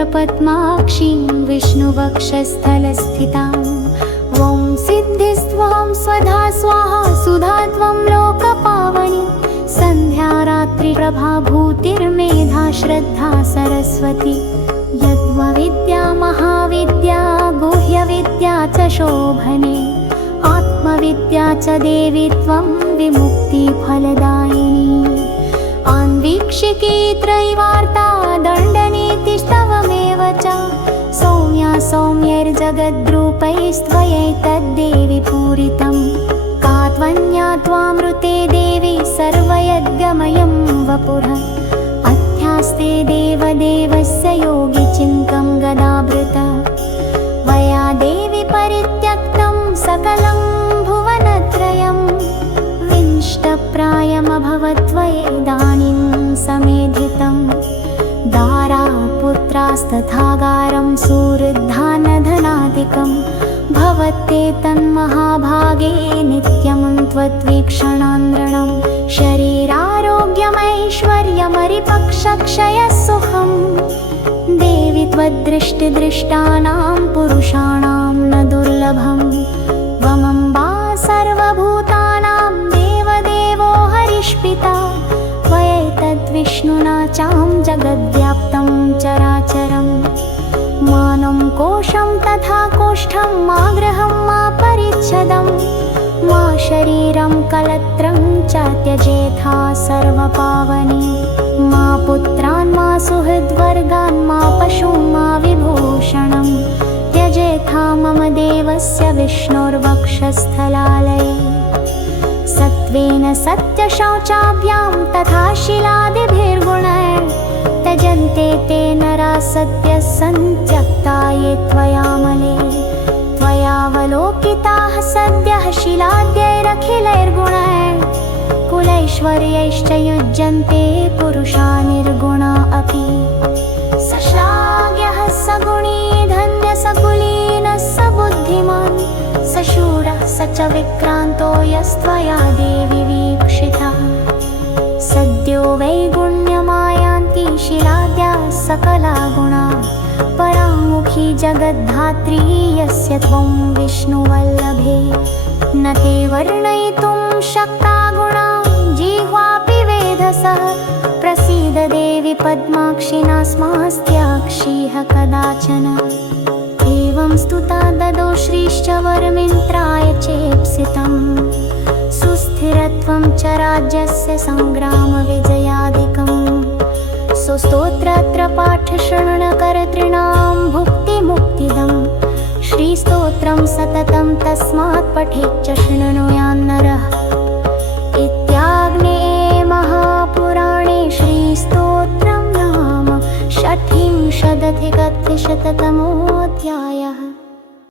नेत्रपद्माक्षीं विष्णुवक्षस्थलस्थितां ॐ सिद्धिस्त्वं स्वधा स्वाहा सुधा त्वं लोकपावनी सन्ध्या रात्रिप्रभाभूतिर्मेधा श्रद्धा सरस्वती यद्विद्या महाविद्या गुह्यविद्या च शोभने आत्मविद्या च देवी त्वं विमुक्तिफलदायिनी आन्वीक्षिकी त्रैवार्ता दण्डनीतिस्तवमेव च सौम्या सौम्यैर्जगद्रूपैस्त्वयैतद्देवि पूरितं का त्वन्या त्वामृते देवी सर्वयज्ञमयं वपुः अध्यास्ते देवदेवस्य योगिचिन्तं गदाभृता वया देवी परित्यक्तं सकलं भुवनत्रयं विनष्टप्रायमभवत् त्वयैदानीं समेधितं दारापुत्रास्तथागारं सुहृद्धानधनादिकं भवत्ते तन्महाभागे नित्यं त्वद्वीक्षणान्द्रणं शरीरारोग्यमैश्वर्यमरिपक्षक्षयसुखं देवि त्वद्दृष्टिदृष्टानां पुरुषाणां न दुर्लभं त्वमम्बा सर्वभूतानां देवदेवो हरिष्पिता त्वयैतद्विष्णुना चां जगद्व्याप्तं चराचरं मानं कोशं तथा कोष्ठं मा गृहं मा परिच्छदं मा शरीरं कलत्रं च त्यजेथा सर्वपावनी मा पुत्रान् मा सुहृद्वर्गान् मा पशून् मा विभूषणं त्यजेथा मम देवस्य विष्णोर्वक्षस्थलालये सत्त्वेन सत्यशौचाभ्यां तथा शिलादिभिर्गुणैः त्यजन्ते ते नरा सत्यः सन्त्यक्ता ये त्वयामले त्वयावलोकिताः सद्यः शिलाद्यैरखिलैर्गुणैः कुलैश्वर्यैश्च युज्यन्ते पुरुषा निर्गुणा अपि सश्लाघ्यः सगुणी धन्यः सकुलीनः स बुद्धिमान् स शूरः स च विक्रान्तो यस्त्वया देवि वीक्षितः सद्यो वैगुण्यमायान्ति शिलाद्याः सकला गुणा पराङ्मुखी जगद्धात्री यस्य त्वं विष्णुवल्लभे न ते वर्णयितुं शक्ता गुणा जिह्वापि वेधसः प्रसीद देवि पद्माक्षि नास्मास्त्याक्षीः कदाचन एवं स्तुता ददौ श्रीश्च वरमिन्त्राय चेप्सितं सुस्थिरत्वं च राज्यस्य सङ्ग्रामविजयादिकं सुस्तोत्रत्र पाठश्रवणकर्तॄणां भुक्तिमुक्तिदं श्रीस्तोत्रं सततं तस्मात् पठेच्च शृणुयान्नरः इत्याग्ने महापुराणे श्रीस्तोत्रं नाम षट्त्रिंशदधिकद्विशततमोऽध्यायः।